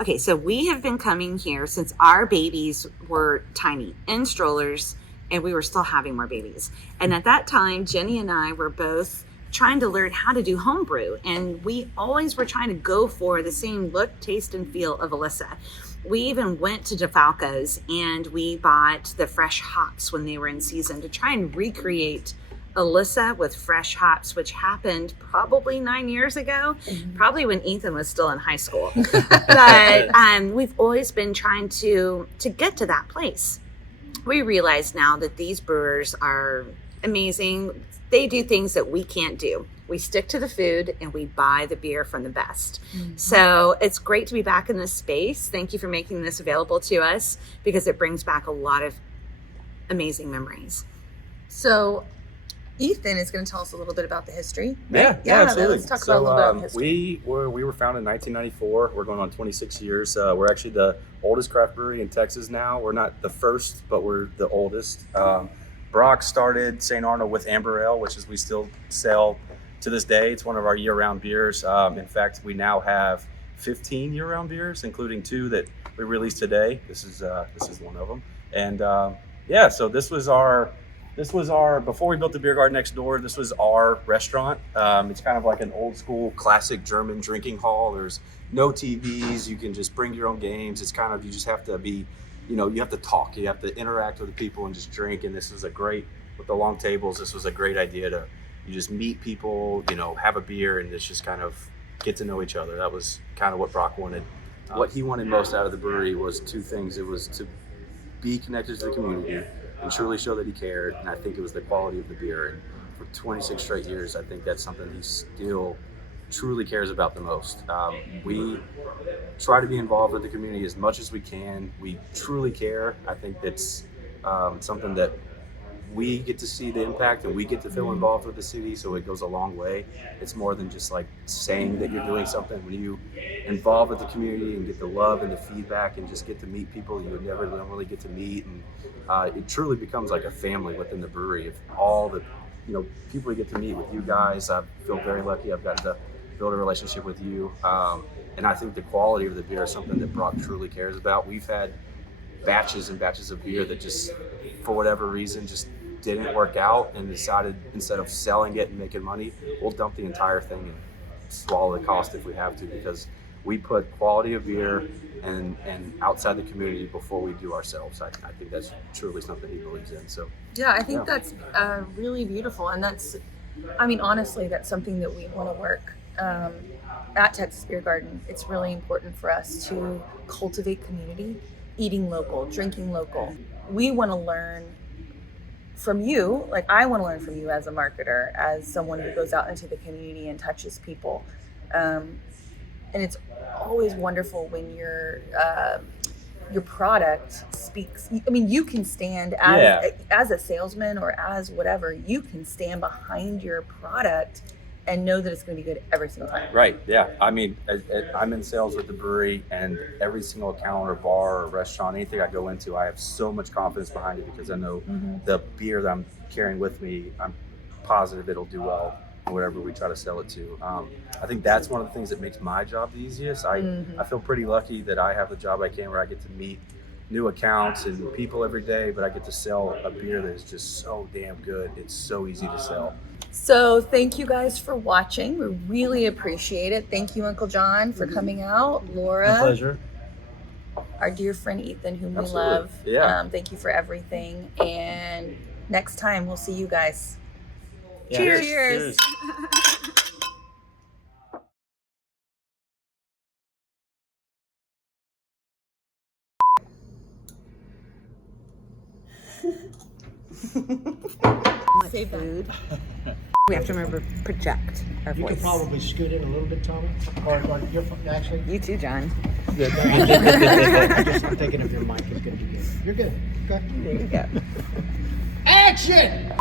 Okay, so we have been coming here since our babies were tiny in strollers, and we were still having more babies. And at that time, Jenny and I were both trying to learn how to do homebrew, and we always were trying to go for the same look, taste, and feel of Alyssa. We even went to DeFalco's and we bought the fresh hops when they were in season to try and recreate Alyssa with fresh hops, which happened probably 9 years ago, probably when Ethan was still in high school. But we've always been trying to get to that place. We realize now that these brewers are amazing. They do things that we can't do. We stick to the food and we buy the beer from the best. So it's great to be back in this space. Thank you for making this available to us because it brings back a lot of amazing memories. So Ethan is going to tell us a little bit about the history. Right? Yeah, absolutely. Let's talk about a little bit about the history. We were founded in 1994. We're going on 26 years. We're actually the oldest craft brewery in Texas now. We're not the first, but we're the oldest. Brock started Saint Arnold with Amber Ale, which is we still sell to this day. It's one of our year-round beers. In fact, we now have 15 year-round beers, including 2 that we released today. This is one of them. And so this was our before we built the beer garden next door. This was our restaurant. It's kind of like an old school classic German drinking hall. There's no TVs. You can just bring your own games. It's kind of, you just have to be, you have to talk, you have to interact with the people and just drink. And this was with the long tables, this was a great idea to, you just meet people, have a beer and just kind of get to know each other. That was kind of what Brock wanted. What he wanted most out of the brewery was 2 things. It was to be connected to the community and truly show that he cared. And I think it was the quality of the beer. And for 26 straight years, I think that's something he still truly cares about the most. We try to be involved with the community as much as we can. We truly care. I think that's something that we get to see the impact and we get to feel involved with the city, so it goes a long way. It's more than just like saying that you're doing something. When you involve with the community and get the love and the feedback and just get to meet people you would never normally get to meet, and it truly becomes like a family within the brewery. If all the people you get to meet with you guys, I feel very lucky I've gotten to build a relationship with you, and I think the quality of the beer is something that Brock truly cares about. We've had batches and batches of beer that just, for whatever reason, just didn't work out, and decided instead of selling it and making money, we'll dump the entire thing and swallow the cost if we have to, because we put quality of beer and outside the community before we do ourselves. I think that's truly something he believes in. So yeah, I think that's really beautiful, and that's, honestly, that's something that we want to work at Texas Beer Garden. It's really important for us to cultivate community, eating local, drinking local. We want to learn from you, like I want to learn from you as a marketer, as someone who goes out into the community and touches people. And it's always wonderful when your product speaks. You can stand as a salesman or as whatever, you can stand behind your product and know that it's going to be good every single time. Right, yeah. I'm in sales with the brewery, and every single account or bar or restaurant, anything I go into, I have so much confidence behind it because I know the beer that I'm carrying with me, I'm positive it'll do well in whatever we try to sell it to. I think that's one of the things that makes my job the easiest. I feel pretty lucky that I have the job I can, where I get to meet new accounts and people every day, but I get to sell a beer that is just so damn good. It's so easy to sell. So thank you guys for watching. We really appreciate it. Thank you, Uncle John, for coming out. Laura. My pleasure. Our dear friend Ethan, whom we Absolutely. love. Yeah. Thank you for everything. And next time, we'll see you guys. Yeah. Cheers. Cheers. Save food. We have to remember project our You voice. could probably scoot in a little bit, Tommy. Or you're actually. You too, John. I'm thinking of your mic is going to be good. You're good. Okay. There you go. Action!